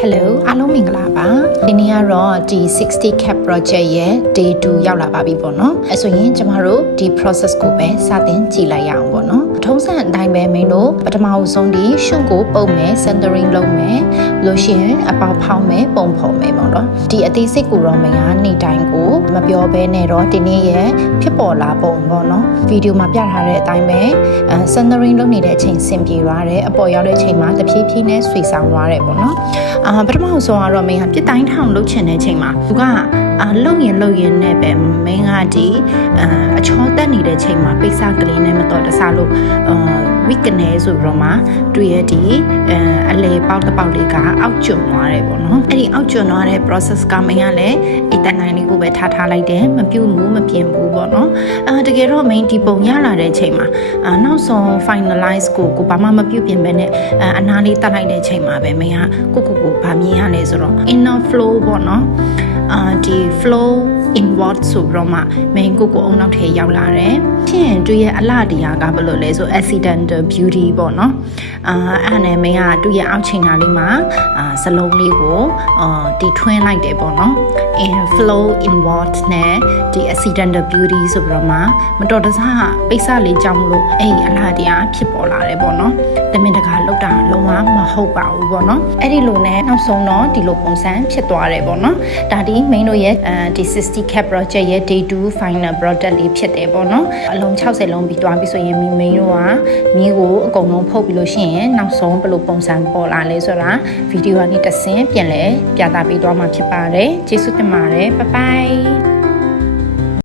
Hello အားလုံးမင်္ဂလာပါဒီနေ့ကတော့ဒီ60 cap project ရဲ့ day 2ရောက်လာပါပြီပေါ့နော်အဲဆိုရင်ကျမတို့ဒီ process ကိုပဲစတင်ကြည့်လိုက်ရအောင်ပေါ့နော်ထုံးစံအတိုင်းပဲမင်းတို့ပထမဆုံးဒီရှုပ်ကိုပုံမယ် centering လုပ်မယ်လို့ရှိရင်အပေါက်ဖောင်းမယ်ပုံဖော်မယ်ပေါ့နော်ဒီအသေးစိတ်ကိုတော့မင်းကနေ့တိုင်းကိုမပြောဘဲနဲ့တော့ဒီနေ့ရဲ့ဖြစ်ပေါ်လာပုံပေါ့နော်ဗီဒီယိုမှာပြထားတဲ့အတိုင်းပဲ centering လုပ်နေတဲ့အချိန်ဆင်ပြေသွားတယ်အပေါ်ရောက်တဲ့အချိန်မှာတဖြည်းဖြည်းနဲ့ဆွေဆောင်သွားတယ်ပေါ့နော်ပထမဆုံးကတော့မင်းကပြစ်တိုင်းထောင်လုပ်ချင်တဲ့အချိန်မှာသူကလုံရင်နဲ့ပဲမင်းကဒီအချောတက်နေတဲ့ချိန်မှာပိတ်စကလေးနဲ့မတော်တဆလို့weakness ဆိုပြီးတော့မှတွေ့ရဒီအလေပေါက်တစ်ပေါက်လေးကအောက်ကျွန်းသွားတယ်ပေါ့နော်အဲ့ဒီအောက်ကျွန်းသွားတဲ့ process ကမင်းကလည်းအတန်တိုင်းလေးကိုပဲထားလိုက်တယ်မပြုတ်ဘူးမပြင်ဘူးပေါ့နော်တကယ်တော့မင်းဒီပုံရလာတဲ့ချိန်မှာနောက်ဆုံး finalize ကိုဘာမှမပြုတ်ပြင်ပဲနဲ့အနားလေးတက်လိုက်တဲ့ချိန်မှာပဲမင်းကကိုဗာမြင်ရလဲဆိုတော့ inner flow ပေါ့နော်ဒီ flow inward ဆိုပြီးတော့မှ main ကိုအုံနောက်ထဲရောက်လာတယ်ဖြစ်ရင်သူရဲ့အလှတရားကဘယ်လိုလဲဆို accidental beauty ပေါ့နော်အဲ့နဲ့ main ကသူရဲ့အောက်ချိန်သားလေးမှာစလုံးလေးကိုတီထွင်းလိုက်တယ်ပေါ့နော် in flow inward နဲ့ဒီ accidental beauty ဆိုပြီးတော့မှမတော်တဆပိတ်စလေးကြောင့်မလို့အဲ့ဒီအလှတရားဖြစ်ပေါ်လာတယ်ပေါ့နော်တမင်တကာလောက်တာလုံးဝမဟုတ်ပါဘူးပေါ့နော်အဲ့ဒီလိုနဲ့နောက်ဆုံးတော့ဒီလိုပုံစံဖြစ်သွားတယ်ပေါ့နော်ဒါဒီ main တို့ရဲ့ဒီ60 cap project ရဲ့ day 2 final product လေးဖြစ်တယ်ပေါ့နော်အလုံး60လုံးပြီးသွားပြီဆိုရင်မိန်းတို့ကမီးကိုအကုန်လုံးဖုတ်ပြီးလို့ရှိရင်နောက်ဆုံးဘယ်လိုပုံစံပေါ်လာလဲဆိုတာဗီဒီယိုကနေတစ်ဆင့်ပြန်လဲပြသပေးသွားမှာဖြစ်ပါတယ်ကျေးဇူးတင်ပါတယ်ဘိုင်ဘိုင်